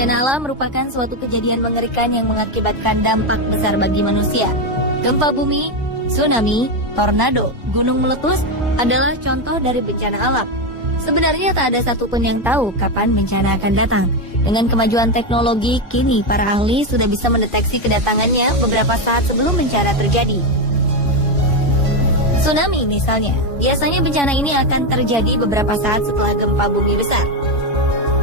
Bencana alam merupakan suatu kejadian mengerikan yang mengakibatkan dampak besar bagi manusia. Gempa bumi, tsunami, tornado, gunung meletus adalah contoh dari bencana alam. Sebenarnya tak ada satupun yang tahu kapan bencana akan datang. Dengan kemajuan teknologi, kini para ahli sudah bisa mendeteksi kedatangannya beberapa saat sebelum bencana terjadi. Tsunami misalnya, biasanya bencana ini akan terjadi beberapa saat setelah gempa bumi besar.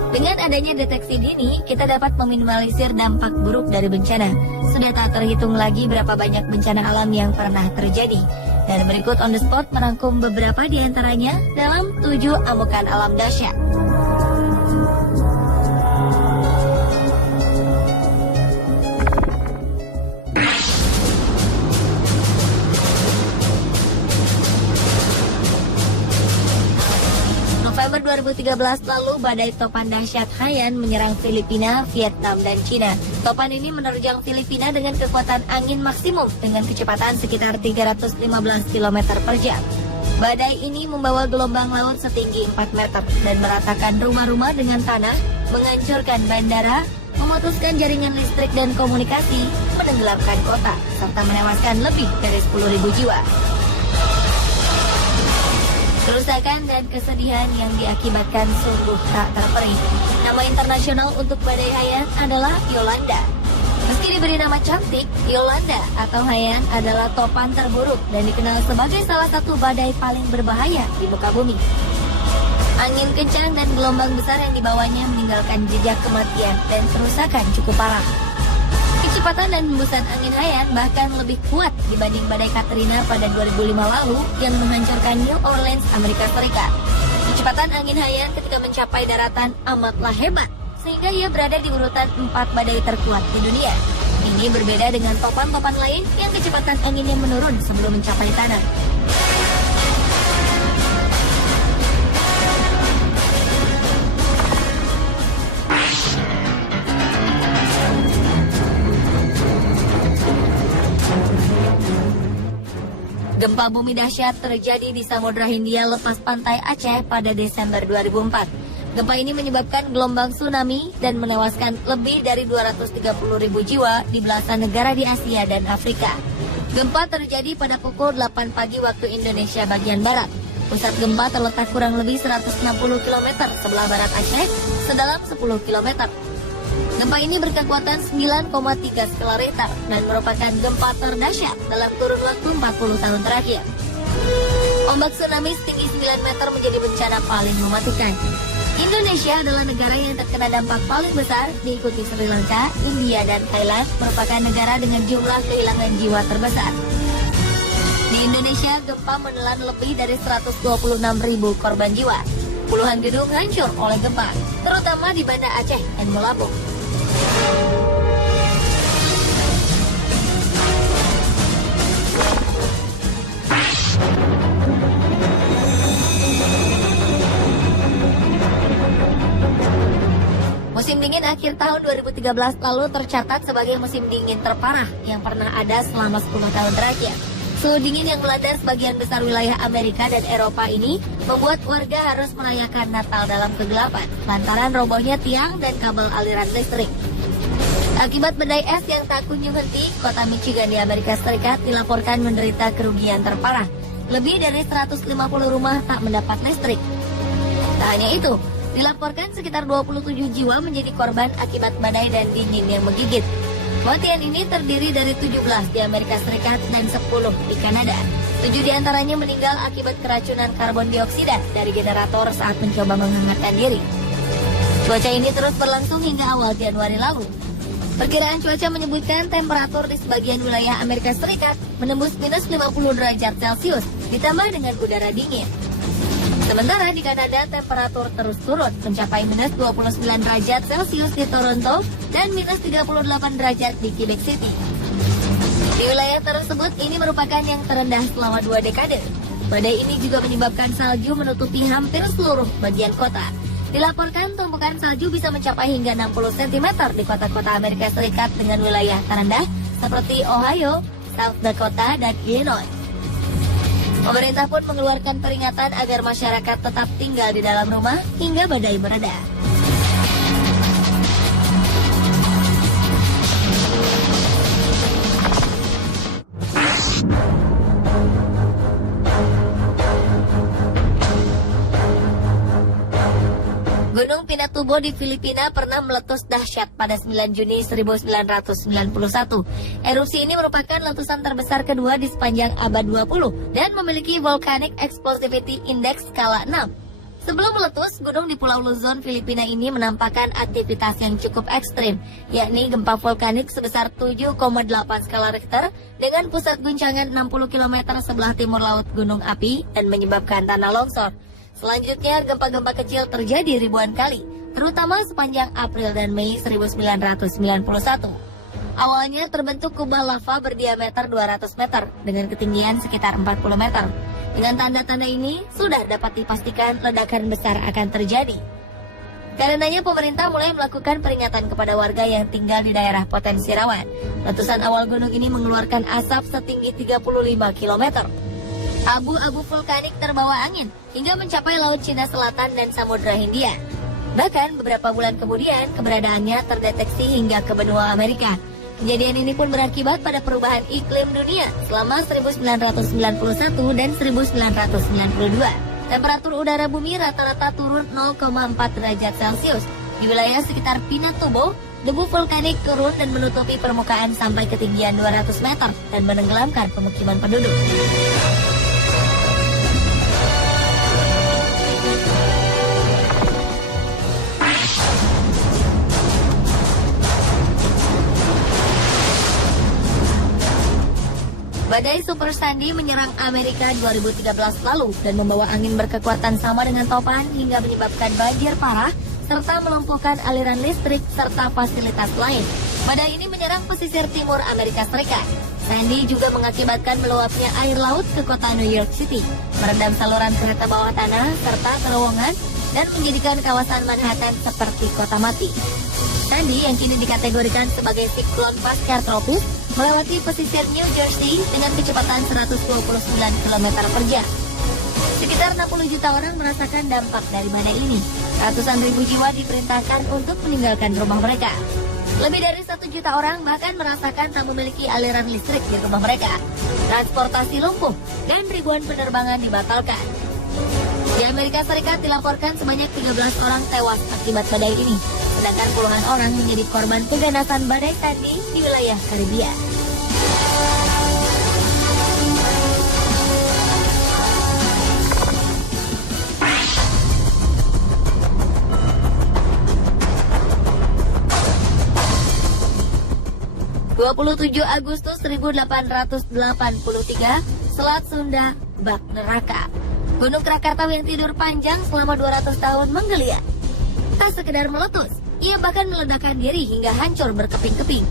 Dengan adanya deteksi dini, kita dapat meminimalisir dampak buruk dari bencana. Sudah tak terhitung lagi berapa banyak bencana alam yang pernah terjadi. Dan berikut on the spot merangkum beberapa di antaranya dalam 7 amukan alam dahsyat. November 2013 lalu, badai topan dahsyat Haiyan menyerang Filipina, Vietnam, dan Cina. Topan ini menerjang Filipina dengan kekuatan angin maksimum dengan kecepatan sekitar 315 km per jam. Badai ini membawa gelombang laut setinggi 4 meter dan meratakan rumah-rumah dengan tanah, menghancurkan bandara, memutuskan jaringan listrik dan komunikasi, menenggelamkan kota, serta menewaskan lebih dari 10.000 jiwa. Kerusakan dan kesedihan yang diakibatkan sungguh tak terperi. Nama internasional untuk badai Haiyan adalah Yolanda. Meski diberi nama cantik, Yolanda atau Haiyan adalah topan terburuk dan dikenal sebagai salah satu badai paling berbahaya di muka bumi. Angin kencang dan gelombang besar yang dibawanya meninggalkan jejak kematian dan kerusakan cukup parah. Kecepatan dan hembusan angin Haiyan bahkan lebih kuat dibanding badai Katrina pada 2005 lalu yang menghancurkan New Orleans, Amerika Serikat. Kecepatan angin Haiyan ketika mencapai daratan amatlah hebat, sehingga ia berada di urutan 4 badai terkuat di dunia. Ini berbeda dengan topan-topan lain yang kecepatan anginnya menurun sebelum mencapai tanah. Gempa bumi dahsyat terjadi di Samudra Hindia lepas pantai Aceh pada Desember 2004. Gempa ini menyebabkan gelombang tsunami dan menewaskan lebih dari 230.000 jiwa di belasan negara di Asia dan Afrika. Gempa terjadi pada pukul 8 pagi waktu Indonesia bagian barat. Pusat gempa terletak kurang lebih 160 km sebelah barat Aceh, sedalam 10 km. Gempa ini berkekuatan 9,3 skala Richter dan merupakan gempa terdahsyat dalam kurun waktu 40 tahun terakhir. Ombak tsunami setinggi 9 meter menjadi bencana paling mematikan. Indonesia adalah negara yang terkena dampak paling besar, diikuti Sri Lanka, India, dan Thailand, merupakan negara dengan jumlah kehilangan jiwa terbesar. Di Indonesia, gempa menelan lebih dari 126.000 korban jiwa. Puluhan gedung hancur oleh gempa, terutama di Banda Aceh dan Lampung. Musim dingin akhir tahun 2013 lalu tercatat sebagai musim dingin terparah yang pernah ada selama 10 tahun terakhir. Suhu dingin yang melanda sebagian besar wilayah Amerika dan Eropa ini membuat warga harus merayakan Natal dalam kegelapan lantaran robohnya tiang dan kabel aliran listrik. Akibat badai es yang tak kunjung henti, kota Michigan di Amerika Serikat dilaporkan menderita kerugian terparah. Lebih dari 150 rumah tak mendapat listrik. Tak hanya itu, dilaporkan sekitar 27 jiwa menjadi korban akibat badai dan dingin yang menggigit. Kematian ini terdiri dari 17 di Amerika Serikat dan 10 di Kanada. 7 diantaranya meninggal akibat keracunan karbon dioksida dari generator saat mencoba menghangatkan diri. Cuaca ini terus berlangsung hingga awal Januari lalu. Perkiraan cuaca menyebutkan temperatur di sebagian wilayah Amerika Serikat menembus minus 50 derajat Celcius ditambah dengan udara dingin. Sementara di Kanada temperatur terus turun mencapai minus 29 derajat Celcius di Toronto dan minus 38 derajat di Quebec City. Di wilayah tersebut ini merupakan yang terendah selama 2 dekade. Badai ini juga menyebabkan salju menutupi hampir seluruh bagian kota. Dilaporkan tumpukan salju bisa mencapai hingga 60 cm di kota-kota Amerika Serikat dengan wilayah terendah seperti Ohio, South Dakota, dan Illinois. Pemerintah pun mengeluarkan peringatan agar masyarakat tetap tinggal di dalam rumah hingga badai mereda. Gunung Pinatubo di Filipina pernah meletus dahsyat pada 9 Juni 1991. Erupsi ini merupakan letusan terbesar kedua di sepanjang abad 20 dan memiliki Volcanic Explosivity Index skala 6. Sebelum meletus, gunung di Pulau Luzon, Filipina ini menampakkan aktivitas yang cukup ekstrim, yakni gempa vulkanik sebesar 7,8 skala Richter dengan pusat guncangan 60 km sebelah timur laut gunung api dan menyebabkan tanah longsor. Selanjutnya, gempa-gempa kecil terjadi ribuan kali, terutama sepanjang April dan Mei 1991. Awalnya terbentuk kubah lava berdiameter 200 meter dengan ketinggian sekitar 40 meter. Dengan tanda-tanda ini, sudah dapat dipastikan ledakan besar akan terjadi. Karenanya pemerintah mulai melakukan peringatan kepada warga yang tinggal di daerah potensi rawan. Letusan awal gunung ini mengeluarkan asap setinggi 35 km. Abu-abu vulkanik terbawa angin hingga mencapai Laut Cina Selatan dan Samudra Hindia. Bahkan beberapa bulan kemudian keberadaannya terdeteksi hingga ke benua Amerika. Kejadian ini pun berakibat pada perubahan iklim dunia selama 1991 dan 1992. Temperatur udara bumi rata-rata turun 0,4 derajat Celcius. Di wilayah sekitar Pinatubo, debu vulkanik turun dan menutupi permukaan sampai ketinggian 200 meter dan menenggelamkan pemukiman penduduk. Badai Super Sandy menyerang Amerika 2013 lalu dan membawa angin berkekuatan sama dengan topan hingga menyebabkan banjir parah serta melumpuhkan aliran listrik serta fasilitas lain. Badai ini menyerang pesisir timur Amerika Serikat. Sandy juga mengakibatkan meluapnya air laut ke kota New York City, merendam saluran kereta bawah tanah serta terowongan dan menjadikan kawasan Manhattan seperti kota mati. Sandy yang kini dikategorikan sebagai siklon pasca tropis melewati pesisir New Jersey dengan kecepatan 129 km per jam. Sekitar 60 juta orang merasakan dampak dari badai ini. Ratusan ribu jiwa diperintahkan untuk meninggalkan rumah mereka. Lebih dari 1 juta orang bahkan merasakan tak memiliki aliran listrik di rumah mereka. Transportasi lumpuh dan ribuan penerbangan dibatalkan. Di Amerika Serikat dilaporkan sebanyak 13 orang tewas akibat badai ini, sedangkan puluhan orang menjadi korban keganasan badai Sandy di wilayah Karibia. (27 Agustus 1883) Selat Sunda bak neraka. Gunung Krakatau yang tidur panjang selama 200 tahun menggeliat. Tak sekedar meletus, ia bahkan meledakkan diri hingga hancur berkeping-keping.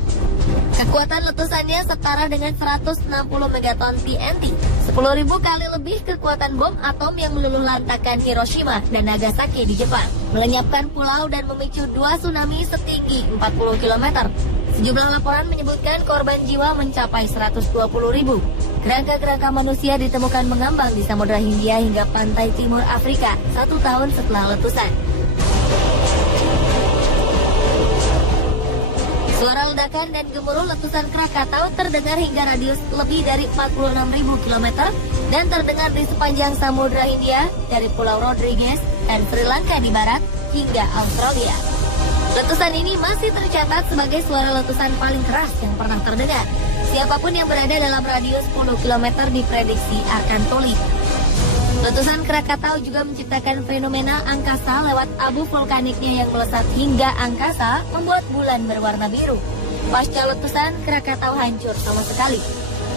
Kekuatan letusannya setara dengan 160 megaton TNT, 10.000 kali lebih kekuatan bom atom yang meluluh lantakkan Hiroshima dan Nagasaki di Jepang, melenyapkan pulau dan memicu 2 tsunami setinggi 40 km. Sejumlah laporan menyebutkan korban jiwa mencapai 120.000. Kerangka-kerangka manusia ditemukan mengambang di Samudra Hindia hingga pantai timur Afrika 1 tahun setelah letusan. Suara ledakan dan gemuruh letusan Krakatau terdengar hingga radius lebih dari 46.000 km dan terdengar di sepanjang Samudra Hindia dari Pulau Rodrigues dan Sri Lanka di barat hingga Australia. Letusan ini masih tercatat sebagai suara letusan paling keras yang pernah terdengar. Siapapun yang berada dalam radius 10 km diprediksi akan tuli. Letusan Krakatau juga menciptakan fenomena angkasa lewat abu vulkaniknya yang melesat hingga angkasa membuat bulan berwarna biru. Pasca letusan, Krakatau hancur sama sekali.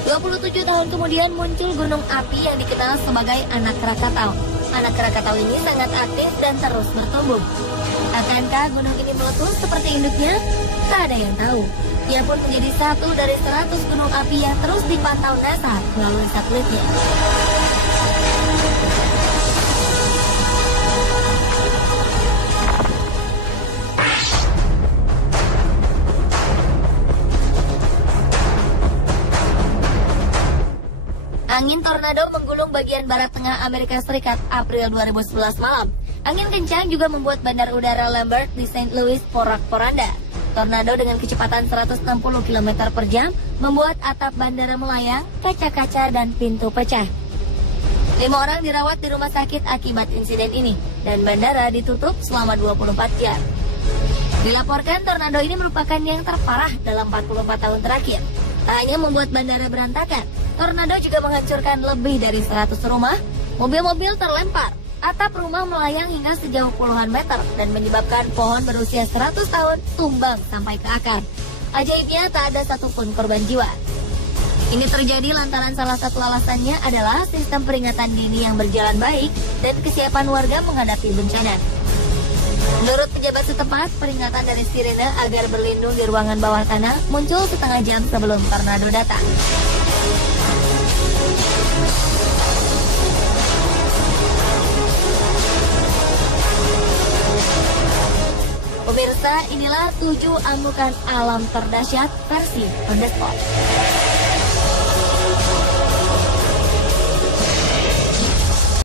27 tahun kemudian muncul gunung api yang dikenal sebagai anak Krakatau. Anak Krakatau ini sangat aktif dan terus bertumbuh. Akankah gunung ini meletus seperti induknya? Tak ada yang tahu. Ia pun menjadi satu dari 100 gunung api yang terus dipantau NASA melalui satelitnya. Angin tornado menggulung bagian barat tengah Amerika Serikat April 2011 malam. Angin kencang juga membuat bandar udara Lambert di St. Louis porak-poranda. Tornado dengan kecepatan 160 km per jam membuat atap bandara melayang, kaca-kaca dan pintu pecah. 5 orang dirawat di rumah sakit akibat insiden ini. dan bandara ditutup selama 24 jam. Dilaporkan tornado ini merupakan yang terparah dalam 44 tahun terakhir. Tak hanya membuat bandara berantakan, tornado juga menghancurkan lebih dari 100 rumah, mobil-mobil terlempar, atap rumah melayang hingga sejauh puluhan meter dan menyebabkan pohon berusia 100 tahun tumbang sampai ke akar. Ajaibnya tak ada satupun korban jiwa. Ini terjadi lantaran salah satu alasannya adalah sistem peringatan dini yang berjalan baik dan kesiapan warga menghadapi bencana. Menurut pejabat setempat, peringatan dari sirene agar berlindung di ruangan bawah tanah muncul setengah jam sebelum tornado datang. Pemirsa, inilah 7 anggukan alam terdahsyat versi On The Spot.